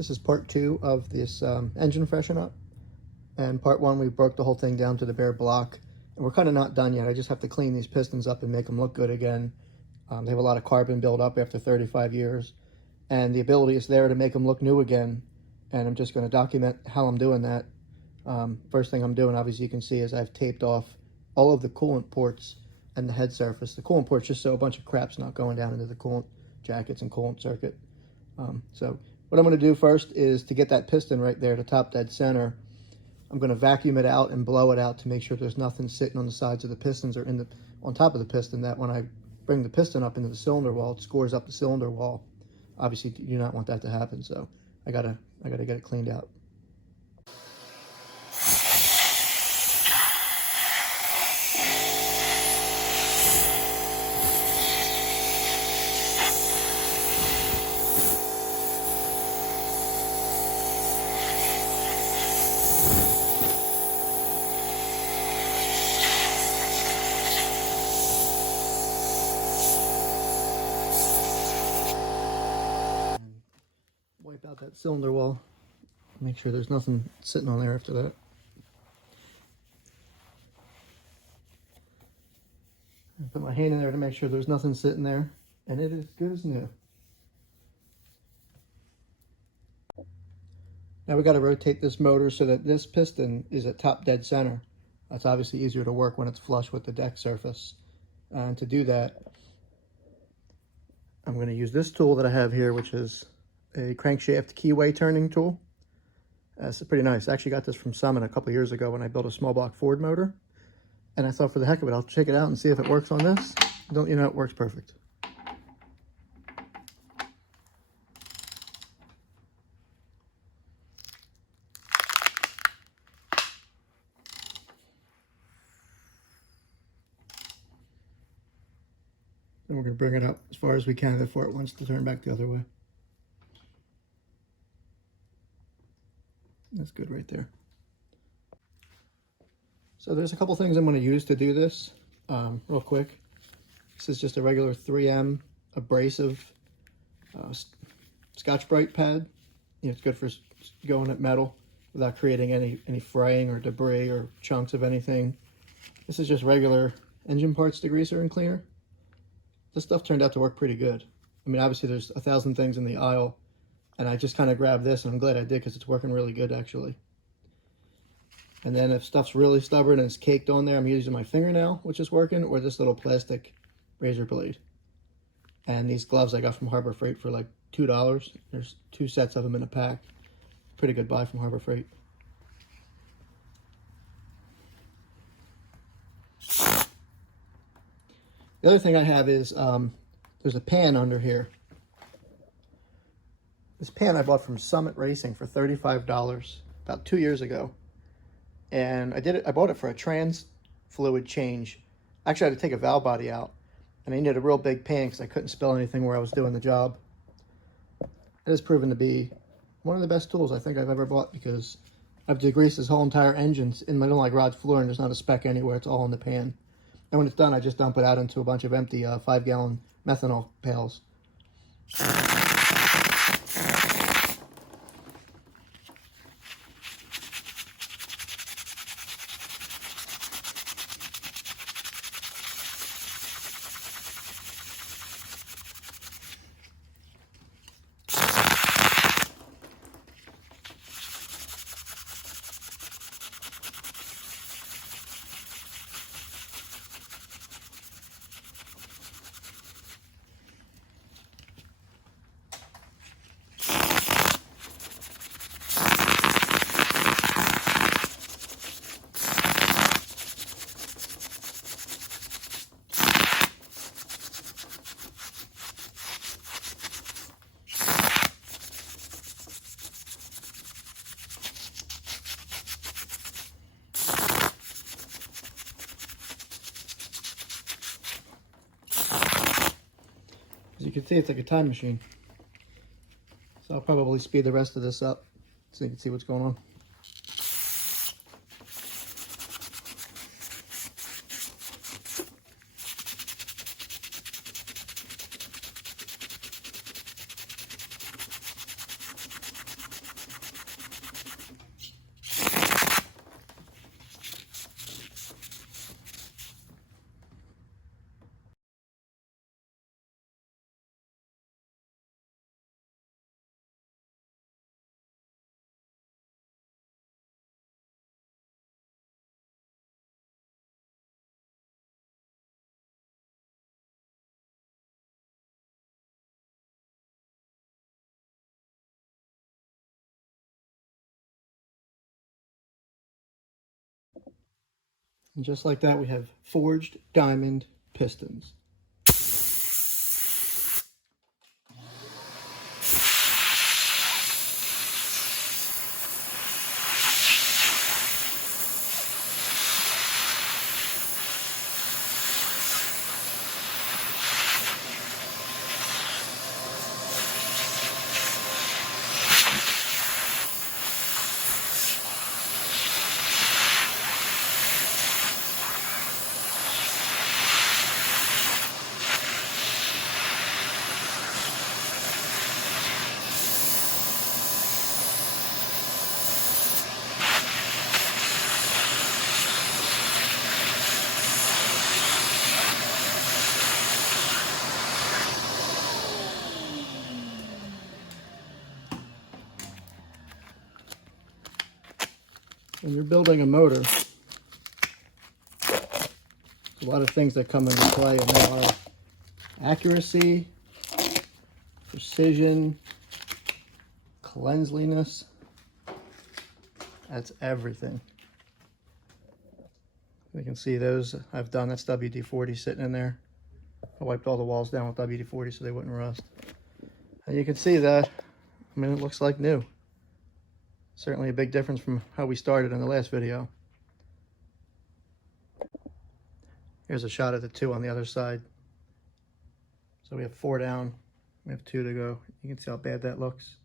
This is part 2 of this engine freshen up. And part 1, we broke the whole thing down to the bare block. And we're kind of not done yet. I just have to clean these pistons up and make them look good again. They have a lot of carbon build up after 35 years. And the ability is there to make them look new again. And I'm just going to document how I'm doing that. First thing I'm doing, obviously you can see, is I've taped off all of the coolant ports and the head surface. The coolant ports just so a bunch of crap's not going down into the coolant jackets and coolant circuit. So what I'm going to do first is, to get that piston right there, the top dead center, I'm going to vacuum it out and blow it out to make sure there's nothing sitting on the sides of the pistons or on top of the piston, that when I bring the piston up into the cylinder wall, it scores up the cylinder wall. Obviously you do not want that to happen, so I gotta get it cleaned out. Wipe out that cylinder wall, make sure there's nothing sitting on there after that. I put my hand in there to make sure there's nothing sitting there, and it is good as new. Now we got to rotate this motor so that this piston is at top dead center. That's obviously easier to work when it's flush with the deck surface. And to do that, I'm going to use this tool that I have here, which is a crankshaft keyway turning tool. It's pretty nice. I actually got this from Summit a couple years ago when I built a small block Ford motor. And I thought, for the heck of it, I'll check it out and see if it works on this. Don't you know, it works perfect. And we're going to bring it up as far as we can before it wants to turn back the other way. That's good right there. So there's a couple things I'm going to use to do this real quick. This is just a regular 3M abrasive Scotch-Brite pad. It's good for going at metal without creating any fraying or debris or chunks of anything. This is just regular engine parts degreaser and cleaner. This stuff turned out to work pretty good. I mean, obviously there's 1,000 things in the aisle, and I just kind of grabbed this, and I'm glad I did, because it's working really good actually. And then if stuff's really stubborn and it's caked on there, I'm using my fingernail, which is working, or this little plastic razor blade. And these gloves I got from Harbor Freight for like $2. There's 2 sets of them in a pack. Pretty good buy from Harbor Freight. The other thing I have is, there's a pan under here. This pan I bought from Summit Racing for $35 about 2 years ago. And I bought it for a trans fluid change. Actually, I had to take a valve body out, and I needed a real big pan because I couldn't spill anything where I was doing the job. It has proven to be one of the best tools I think I've ever bought, because I've degreased this whole entire engine in my little garage floor, and there's not a speck anywhere. It's all in the pan. And when it's done, I just dump it out into a bunch of empty 5-gallon methanol pails. As you can see, it's like a time machine. So I'll probably speed the rest of this up so you can see what's going on. And just like that, we have forged diamond pistons. When you're building a motor, there's a lot of things that come into play, and they are accuracy, precision, cleanliness. That's everything. You can see those I've done. That's WD-40 sitting in there. I wiped all the walls down with WD-40 so they wouldn't rust. And you can see that, I mean, it looks like new. Certainly a big difference from how we started in the last video. Here's a shot of the 2 on the other side. So we have 4 down, we have 2 to go. You can see how bad that looks.